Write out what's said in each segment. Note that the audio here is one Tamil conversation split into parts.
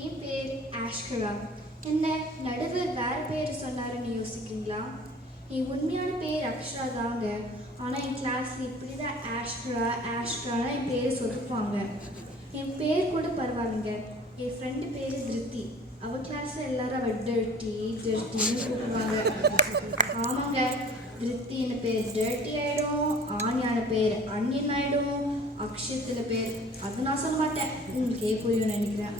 என் பேர் ஆஷ்கரா. என்ன நடுவர் வேற பேர் சொன்னாருன்னு யோசிக்கிறீங்களா? என் உண்மையான பேர் அக்ஷரா தாங்க. ஆனால் என் கிளாஸில் இப்படி தான் ஆஷ்கரானா என் பேர் சொல்லிப்பாங்க. என் பேர் கூட பரவாயில்லைங்க. என் ஃப்ரெண்டு பேர் திருத்தி. அவள் கிளாஸில் எல்லாரும் அவள் டர்ட்டின்னு கூப்பிடுவாங்க. ஆமாங்க, திருத்தின்னு பேர் டர்ட்டி ஆகிடும், ஆனியான பேர் அன்னியன் ஆகிடும், அக்ஷயத்தில் பேர் அது நான் சொல்ல மாட்டேன், உங்களுக்கே புரியும்னு நினைக்கிறேன்.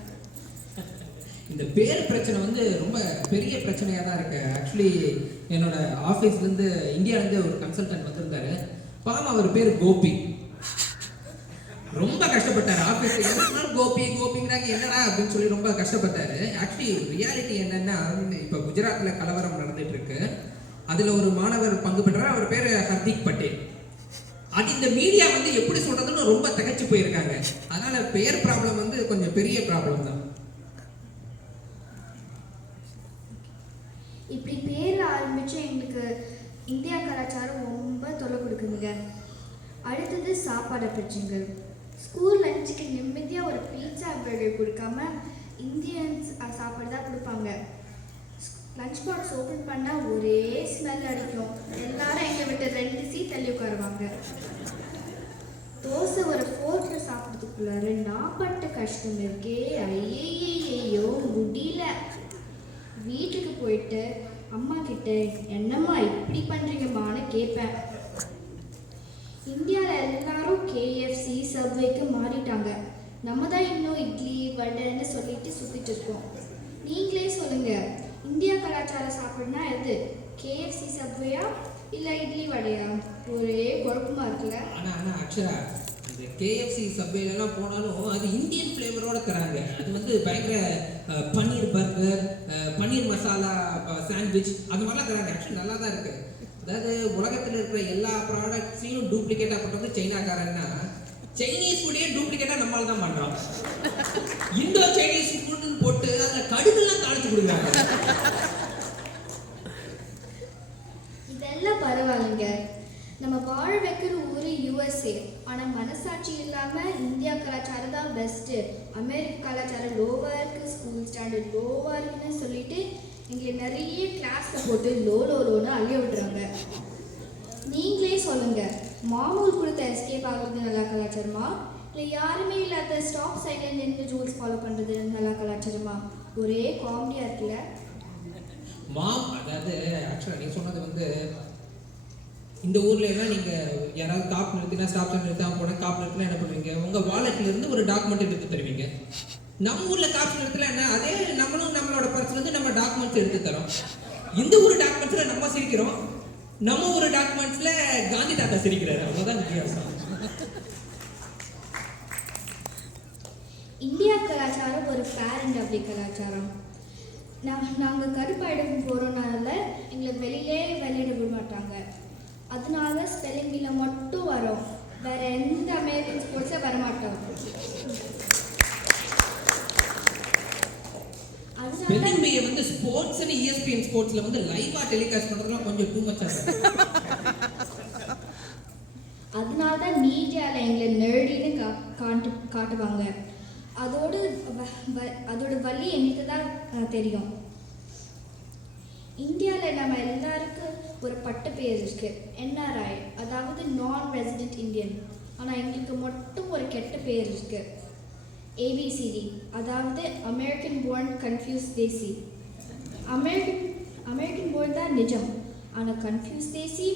இந்த பேர் பிரச்சனை வந்து ரொம்ப பெரிய பிரச்சனையாக தான் இருக்கு. ஆக்சுவலி என்னோட ஆஃபீஸ்லேருந்து இந்தியாவிலேருந்து ஒரு கன்சல்டன்ட் வந்திருந்தாரு. பாவம் அவர் பேர் கோபி. ரொம்ப கஷ்டப்பட்டார். ஆஃபீஸில் கோபிங்கிறாங்க என்னடா அப்படின்னு சொல்லி ரொம்ப கஷ்டப்பட்டாரு. ஆக்சுவலி ரியாலிட்டி என்னன்னா, இப்போ குஜராத்தில் கலவரம் நடந்துட்டு இருக்கு. அதில் ஒரு மாணவர் பங்கு பெற்றார். அவர் பேர் ஹர்திக் பட்டேல். அது இந்த மீடியா வந்து எப்படி சொல்றதுன்னு ரொம்ப திகைச்சு போயிருக்காங்க. அதனால பேர் ப்ராப்ளம் வந்து கொஞ்சம் பெரிய ப்ராப்ளம் தான். இப்படி பேர் ஆரம்பிச்சு எங்களுக்கு இந்தியா கலாச்சாரம் ரொம்ப தொலை கொடுக்குதுங்க. அடுத்தது சாப்பாடு பிரச்சனைகள். ஸ்கூல் லஞ்சுக்கு நிம்மதியாக ஒரு பீட்சா பர்கர் கொடுக்காம இந்தியன்ஸ் சாப்பாடு தான் கொடுப்பாங்க. லஞ்ச் பாக்ஸ் ஓப்பன் பண்ணால் ஒரே ஸ்மெல் அடிக்கும். எல்லாரும் எங்களை விட்டு 2 சீட் தள்ளி உட்காருவாங்க. தோசை ஒரு ஃபோர்க்கில் சாப்பிட்றதுக்குள்ளார நான் பட்ட கஷ்டம் இருக்கே, ஐயோ முடியல. வீட்டுக்கு போயிட்டு அம்மா கிட்ட என்னம்மா இப்படி பண்ணுறீங்கம்மான்னு கேட்பேன். இந்தியாவில் எல்லாரும் கேஎஃப்சி சப்வேக்கு மாறிட்டாங்க. நம்ம தான் இன்னும் இட்லி வடைன்னு சொல்லிட்டு சுற்றிட்டு இருக்கோம். நீங்களே சொல்லுங்கள், இந்தியா கலாச்சார சாப்பிட்னா எது? கேஎஃப்சி சப்வேயா இல்லை இட்லி வடையா? ஒரே குழப்பமாக இருக்குல்ல. ஆனால் அக்ஷரா, இந்த கேஎஃப்சி சப்வேலாம் போனாலும் அது இந்தியன் ஃப்ளேவரோட தராங்க. அது வந்து பயங்கர பன்னீர் பர்கர், பன்னீர் மசாலா சாண்ட்விச் அந்த மாதிரிலாம் தராங்க. ஆக்சுவலி நல்லா தான் இருக்குது. அதாவது உலகத்தில் இருக்கிற எல்லா ப்ராடக்ட்ஸையும் டூப்ளிகேட்டாக பண்ணுறது சைனாக்காரன்னா, சைனீஸ் ஃபுட்டையே டூப்ளிகேட்டாக நம்மளால தான் பண்ணுறோம். இந்தோ சைனீஸ் ஃபுட்டுன்னு போட்டு அதில் கடுகுலாம் தாளிச்சு கொடுக்குறாங்க. இதெல்லாம் பரவாயில்லைங்க. நம்ம வாழ வைக்கிற ஊர் யூஎஸ்ஏ. ஆனால் மனசாட்சி இல்லாமல் இந்தியா கலாச்சாரம் தான் பெஸ்ட்டு, அமெரிக்க கலாச்சாரம் லோவாக இருக்குது, ஸ்கூல் ஸ்டாண்டர்ட் லோவாக இருக்குன்னு சொல்லிட்டு எங்களை நிறைய கிளாஸில் போட்டு லோன்னு அழிய விடுறாங்க. நீங்களே சொல்லுங்கள், மாமூல் கொடுத்த எஸ்கேப் ஆகிறது நல்லா கலாச்சாரமா, இல்லை யாருமே இல்லாத ஸ்டாப் சைடில் நின்று ரூல்ஸ் ஃபாலோ பண்ணுறது நல்லா கலாச்சாரமா? ஒரே காமெடியாக இருக்குல்ல. அதாவது ஆக்சுவலாக நீங்கள் சொன்னது வந்து, இந்த ஊரில் எல்லாம் நீங்கள் யாராவது காப்பு நிறுத்தினா ஸ்டாப் சைன் நிறுத்தாமல் போனால் காப்பு நிறுத்தினா என்ன பண்ணுவீங்க? உங்கள் வாலெட்லேருந்து ஒரு டாக்குமெண்ட் எடுத்து தருவீங்க. நம்ம ஊரில் காப்பு நிறுத்தல என்ன, அதே நம்மளும் நம்மளோட பர்ஸ்லேருந்து நம்ம டாக்குமெண்ட்ஸ் எடுத்து தரோம். இந்த ஒரு டாக்குமெண்ட்ஸில் நம்ம சிரிக்கிறோம், நம்ம ஒரு டாக்குமெண்ட்ஸில் காந்தி தாத்தா சிரிக்கிறாரு. அவ்வளோதான் வித்தியாசம். இந்தியா கலாச்சாரம் ஒரு பேரண்ட் அப்படி கலாச்சாரம். நாங்கள் கருப்பாயிடம் போகிறோனால எங்களை வெளியிலே விளையாட விட மாட்டாங்க. அதனால ஸ்பெல்லிங் பீல மட்டும் வரும், வேற எந்த அமெரிக்கன் ஸ்போர்ட்ஸில் வரமாட்டோம். ஸ்பெல்லிங் பீயை வந்து ஸ்போர்ட்ஸ்னு ESPN ஸ்போர்ட்ஸில் வந்து லைவாக டெலிகாஸ்ட் பண்ணுறதுலாம் கொஞ்சம் டூ மச் ஆகும். அதனால தான் மீடியாவில் எங்களை நெருடின்னு காட்டுவாங்க. அதோட வலி எனக்கு தான் தெரியும். இந்தியாவில் நம்ம எல்லாருக்கும் ஒரு பட்ட பேர் இருக்கு, NRI, அதாவது நான் ரெசிடென்ட் இந்தியன். ஆனால் எங்களுக்கு மட்டும் ஒரு கெட்ட பேர் இருக்கு, ABCD, அதாவது அமெரிக்கன் born கன்ஃபியூஸ் தேசி. அமெரிக்கன் born தான் நிஜம், ஆனால் கன்ஃபியூஸ் தேசி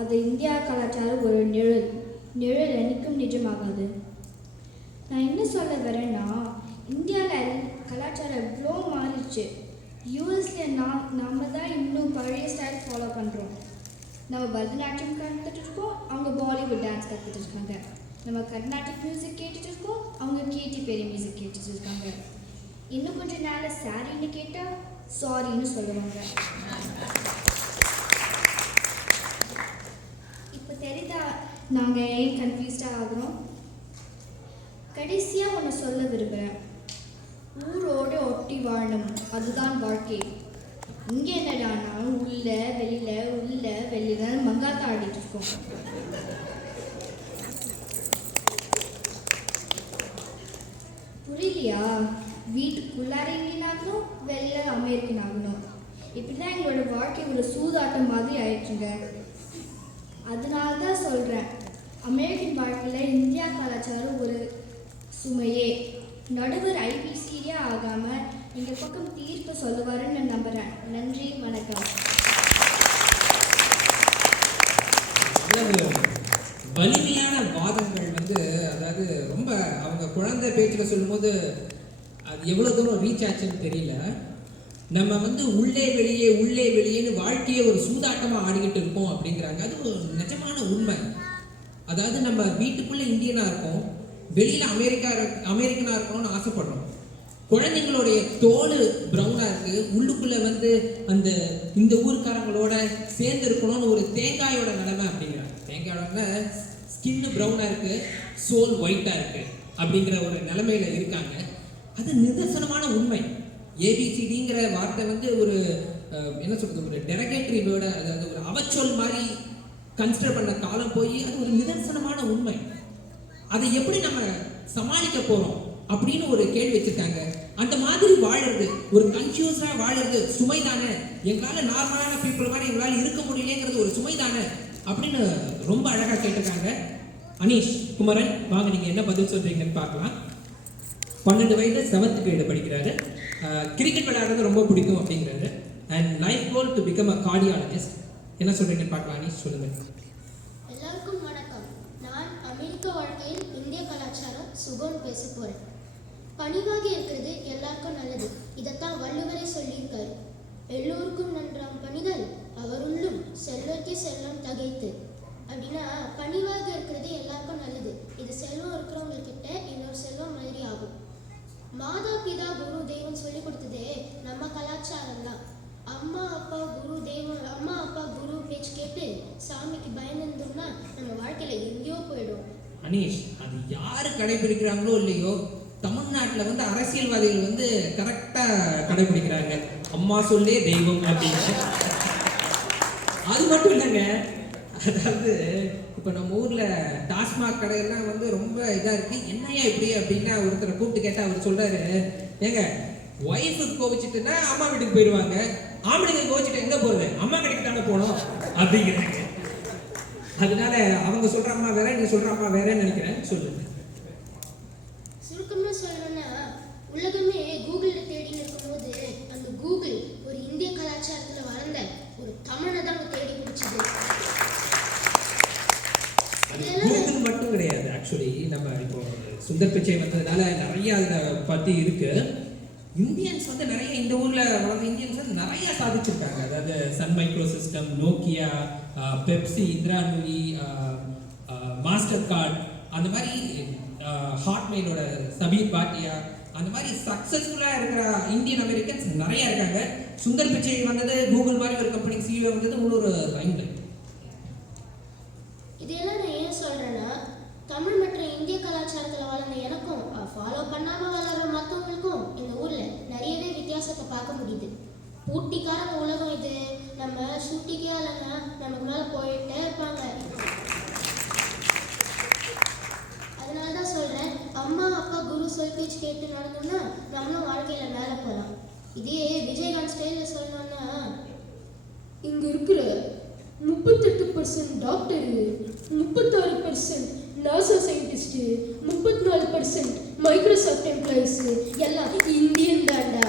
அது இந்தியா கலாச்சாரம் ஒரு நிழல் என்னைக்கும் நிஜமாகாது. நான் என்ன சொல்ல வரேன்னா, இந்தியாவில் கலாச்சாரம் எவ்வளோ மாறிடுச்சு. யூஎஸில் நம்ம தான் இன்னும் பழைய ஸ்டைல் ஃபாலோ பண்ணுறோம். நம்ம பரதநாட்டியம் கற்றுட்டு இருக்கோம், அவங்க பாலிவுட் டான்ஸ் கற்றுட்டு இருக்காங்க. நம்ம கர்நாடிக் மியூசிக் கேட்டுட்டு இருக்கோம், அவங்க கேட்டி பெரி மியூசிக் கேட்டுட்டு இருக்காங்க. இன்னும் கொஞ்சம் நாளில் சாரின்னு கேட்டால் சாரின்னு சொல்லுவாங்க. இப்போ தெரியுதா நாங்கள் ஏன் கன்ஃபியூஸ்டாக ஆகிறோம்? கடைசியாக ஒன்று சொல்ல விரும்புகிறேன், ஊரோடு ஒட்டி வாழணும், அதுதான் வாழ்க்கை. இங்கே என்னடானா உள்ள வெளியில் மங்காத்தா ஆடிட்டு இருக்கோம். புரியலையா? வீட்டுக்குள்ளார இந்தியன் ஆகணும், வெளில அமெரிக்கன் ஆகணும். இப்படி தான் எங்களோட வாழ்க்கை ஒரு சூதாட்டம் மாதிரி ஆயிடுச்சுங்க. அதனால தான் சொல்கிறேன், அமெரிக்கன் வாழ்க்கையில் இந்தியா கலாச்சாரம் ஒரு சுமையே. நடுவர் ஐபிசியா ஆகாமல் எங்கள் பக்கம் தீர்ப்பு சொல்லுவாருன்னு நான் நம்புகிறேன். நன்றி, வணக்கம். வலிமையான வாதங்கள் வந்து, அதாவது ரொம்ப அவங்க குழந்தை பேச்சில் சொல்லும்போது அது எவ்வளோ தூரம் ரீச் ஆச்சுன்னு தெரியல. நம்ம வந்து உள்ளே வெளியேன்னு வாழ்க்கையை ஒரு சூதாட்டமாக ஆடிக்கிட்டு இருக்கோம் அப்படிங்கிறாங்க. அது ஒரு நிஜமான உண்மை. அதாவது நம்ம வீட்டுக்குள்ளே இந்தியனாக இருக்கோம், வெளியில் அமெரிக்கனாக இருக்கணும்னு ஆசைப்படுறோம். குழந்தைங்களுடைய தோல் ப்ரௌனாக இருக்குது, உள்ளுக்குள்ளே வந்து இந்த ஊருக்காரங்களோட சேர்ந்து இருக்கணும்னு ஒரு தேங்காயோட நிலைமை அப்படிங்கிறாங்க. தேங்காயோட ஸ்கின்னு ப்ரௌனாக இருக்குது, சோல் ஒயிட்டாக இருக்குது அப்படிங்கிற ஒரு நிலைமையில இருக்காங்க. அது நிதர்சனமான உண்மை. ஏபிசிடிங்கிற வார்த்தை வந்து ஒரு என்ன சொல்றது, ஒரு டெரகேட்டரி வேர்டை, அதாவது ஒரு அவச்சொல் மாதிரி கன்சிடர் பண்ண காலம் போய் அது ஒரு நிதர்சனமான உண்மை. அதை எப்படி நம்ம சமாளிக்க போறோம் அப்படின்னு ஒரு கேள்வி வச்சிருக்காங்க. அந்த மாதிரி வாழறது, ஒரு கன்ஃபியூஸா வாழறது சுமை தானே, எங்களால நார்மலான பீப்புள் மாதிரி எங்களால இருக்க முடியலங்கிறது ஒரு சுமை தானே அப்படின்னு ரொம்ப அழகா கேட்டிருக்காங்க. அனீஷ் குமரன், வாங்க நீங்க என்ன பதில் சொல்றீங்கன்னு பார்க்கலாம். 12 வயது 7th grade படிக்கிறாரு. கிரிக்கெட் விளையாடுறது ரொம்ப பிடிக்கும் அப்படிங்கிறாரு. And life goal to become a cardiologist. என்ன சொல்றீங்கன்னு பார்க்கலாம். அனீஷ் சொல்லுங்க. எல்லாருக்கும் வணக்கம். நான் அமெரிக்க வாழ்க்கையில் இந்திய கலாச்சாரம் சுகம்னு பேச போறேன். பணிவாக இருக்கிறது எல்லாருக்கும் நல்லது. இதைத்தான் வள்ளுவரே சொல்லியிருக்காரு. எல்லோருக்கும் நன்றாம் பணிதல் அவருள்ளும் செல்வர்க்கே செல்வம் தகைத்து. அப்படின்னா பணிவாக இருக்கிறது எல்லாருக்கும் நல்லது. இது செல்வம் இருக்கிறவங்கக்கிட்ட இன்னொரு செல்வம் மாதிரி ஆகும். மாதா பிதா குரு தெய்வம் சொல்லி கொடுத்ததே நம்ம கலாச்சாரம் தான். அம்மா அப்பா குரு பேச்சு கேட்டு சாமிக்கு பயந்துருந்தோம்னா நம்ம வாழ்க்கையில எங்கேயோ போயிடும். அனீஷ், அது யாரு கடைபிடிக்கிறாங்களோ இல்லையோ, தமிழ்நாட்டில் வந்து அரசியல்வாதிகள் வந்து கரெக்டா கடைபிடிக்கிறாங்க. அம்மா சொல்லே தெய்வம் அப்படின்னு. அது மட்டும் இல்லைங்க, அதாவது இப்போ நம்ம ஊர்ல டாஸ்மாக் கடையெல்லாம் வந்து ரொம்ப இதா இருக்கு. என்னையா இப்படி அப்படின்னா ஒருத்தரை கூப்பிட்டு கேட்டா அவர் சொல்றாரு, ஏங்க ஒய்ஃபுக்கு கோவிச்சுட்டுன்னா அம்மா வீட்டுக்கு போயிடுவாங்க, ஆம்பளைங்க கோவிச்சுட்டு எங்க போறது, அம்மா கடைக்கு தானே போனோம் அப்படிங்கிறாங்க. அதனால அவங்க சொல்ற அம்மா வேற, நீ சொல்ற அம்மா வேறன்னு நினைக்கிறேன். சொல்லுங்க. சுருக்கமா சொல்லணும்னா, உலகமே கூகுள்ல தேடி இருக்கும்போது அந்த கூகுள் ஒரு இந்திய கலாச்சாரத்துல வளர்ந்த ஒரு தமிழை தான் தேடி பிடிச்சது. கூகுள் மட்டும் கிடையாது. ஆக்சுவலி நம்ம இப்போ சுந்தர் பிச்சை வந்ததுனால நிறைய அதை பத்தி இருக்கு. இந்தியன்ஸ் வந்து நிறைய இந்த ஊர்ல வளர்ந்த இந்தியன்ஸ் வந்து நிறைய சாதிச்சிருக்காங்க. அதாவது Sun micro system, Nokia, Pepsi, Indra Nooyi, Mastercard, அந்த மாதிரி ஹாட்மெயிலோட சபீர் பாட்டியா, அந்த மாதிரி சக்சஸ்ஃபுல்லா இருக்கிற இந்தியன் அமெரிக்கன்ஸ் நிறைய இருக்காங்க. சுந்தர் பிச்சை வந்தது கூகுள் மாதிரி ஒரு கம்பெனி சிஇஓ வந்தது ஒரு லைன். இதெல்லாம் நான் ஏன் சொல்றேன்னா, தமிழ் மற்றும் இந்திய கலாச்சாரத்துல வளர்ந்த எனக்கும் ஃபாலோ பண்ணாம வளர்ற மற்றவங்களுக்கும் இந்த ஊர்ல நிறையவே வித்தியாசத்தை பார்க்க முடியுது. பூட்டிக்காரங்க உலகம் இது. நம்ம சுட்டிக்கே இல்லைன்னா நமக்கு மேல போயிட்டே இருப்பாங்க. அதனாலதான் சொல்றேன், அம்மா அப்பா குரு சொல் பேச்சு கேட்டு நடந்தோம்னா நம்மளும் வாழ்க்கையில மேல போகலாம். இதே விஜயகாந்த் ஸ்டைல்ல சொல்லணும்னா, இங்க இருக்கிற 38% doctor, 36% NASA scientist, 34% Microsoft employees எல்லாம் இந்தியன் தான்டா.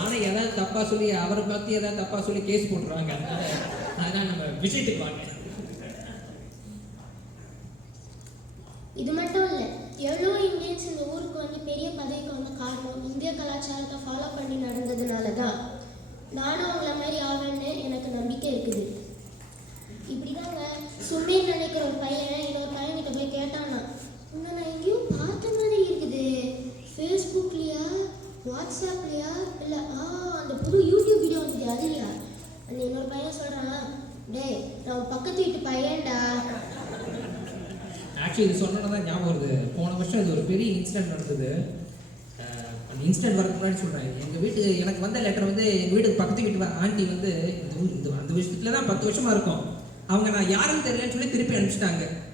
ஆனா ஏதாவது தப்பா சொல்லி அவரை பத்தி ஏதாவது தப்பா சொல்லி கேஸ் போட்டுருவாங்க. அதனால நம்ம விஷயத்துக்கு வாங்க. இது மட்டும் இல்லை, எவ்வளோ இந்தியன்ஸ் இந்த ஊருக்கு வந்து பெரிய பதவிக்கு வந்த காரணம் இந்திய கலாச்சாரத்தை ஃபாலோ பண்ணி நடந்ததுனால தான். நானும் அவங்கள மாதிரி ஆவேன்னு எனக்கு நம்பிக்கை இருக்குது. இப்படிதாங்க சுமேர் நினைக்கிற ஒரு பையன் இன்னொரு பையன்கிட்ட போய் கேட்டானா, உன்னை நான் எங்கேயோ பார்த்த மாதிரி இருக்குது, ஃபேஸ்புக்லையா வாட்ஸ்அப்லையா இல்லை அந்த புது யூடியூப் வீடியோ வந்துது அதுலையா? அந்த இன்னொரு பையன் சொல்கிறான், டேய் நான் பக்கத்து வீட்டு பையன்டா. ஆக்சுவலி இது சொன்னதான் ஞாபகம் வருது. போன வருஷம் இது ஒரு பெரிய இன்சிடென்ட் நடந்தது. அந்த இன்சிடென்ட் வரதுக்கு முன்னாடி சொல்கிறேன். எங்கள் வீட்டு எனக்கு வந்த லெட்டர் வந்து எங்கள் வீட்டுக்கு பக்கத்து வீட்டு ஆண்டி வந்து அந்த விஷயத்துல தான் 10 வருஷமாக இருக்கும். அவங்க நான் யாருன்னு தெரியலன்னு சொல்லி திருப்பி அனுப்பிச்சிட்டாங்க.